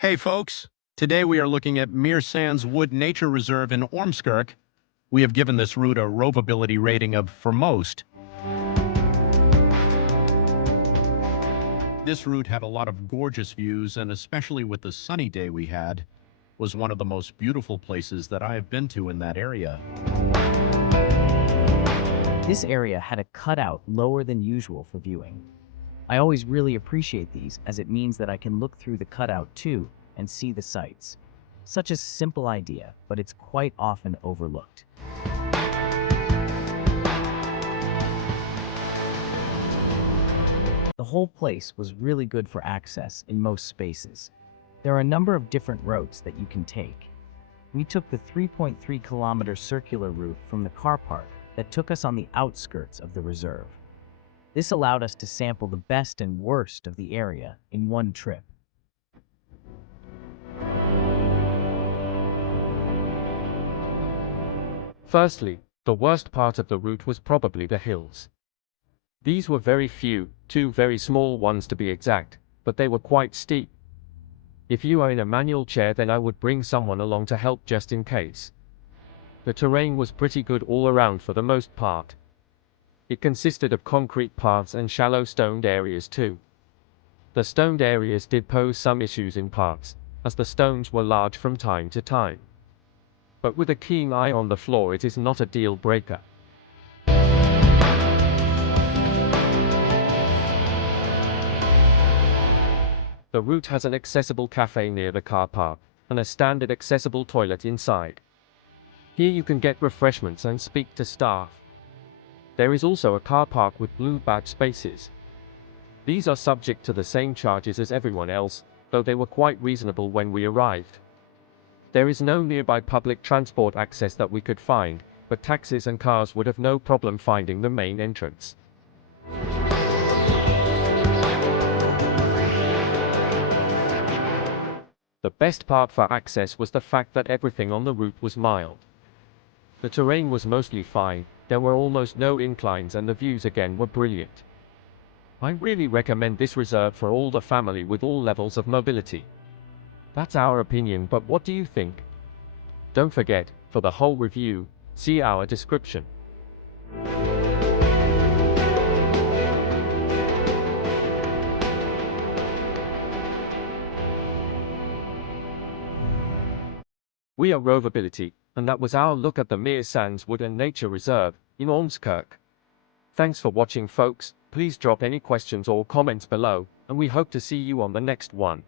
Hey folks, today we are looking at Mere Sands Wood Nature Reserve in Ormskirk. We have given this route a RoveAbility rating of for most. This route had a lot of gorgeous views, and especially with the sunny day we had, was one of the most beautiful places that I have been to in that area. This area had a cutout lower than usual for viewing. I always really appreciate these as it means that I can look through the cutout too and see the sights. Such a simple idea, but it's quite often overlooked. The whole place was really good for access in most spaces. There are a number of different routes that you can take. We took the 3.3-kilometer circular route from the car park that took us on the outskirts of the reserve. This allowed us to sample the best and worst of the area in one trip. Firstly, the worst part of the route was probably the hills. These were very few, two very small ones to be exact, but they were quite steep. If you are in a manual chair, then I would bring someone along to help just in case. The terrain was pretty good all around for the most part. It consisted of concrete paths and shallow stoned areas too. The stoned areas did pose some issues in parts, as the stones were large from time to time. But with a keen eye on the floor, it is not a deal breaker. The route has an accessible cafe near the car park, and a standard accessible toilet inside. Here you can get refreshments and speak to staff. There is also a car park with blue badge spaces. These are subject to the same charges as everyone else, though they were quite reasonable when we arrived. There is no nearby public transport access that we could find, but taxis and cars would have no problem finding the main entrance. The best part for access was the fact that everything on the route was mild. The terrain was mostly fine, there were almost no inclines, and the views again were brilliant. I really recommend this reserve for all the family with all levels of mobility. That's our opinion, but what do you think? Don't forget, for the whole review, see our description. We are RoveAbility, and that was our look at the Mere Sands Wood and Nature Reserve in Ormskirk. Thanks for watching folks, please drop any questions or comments below, and we hope to see you on the next one.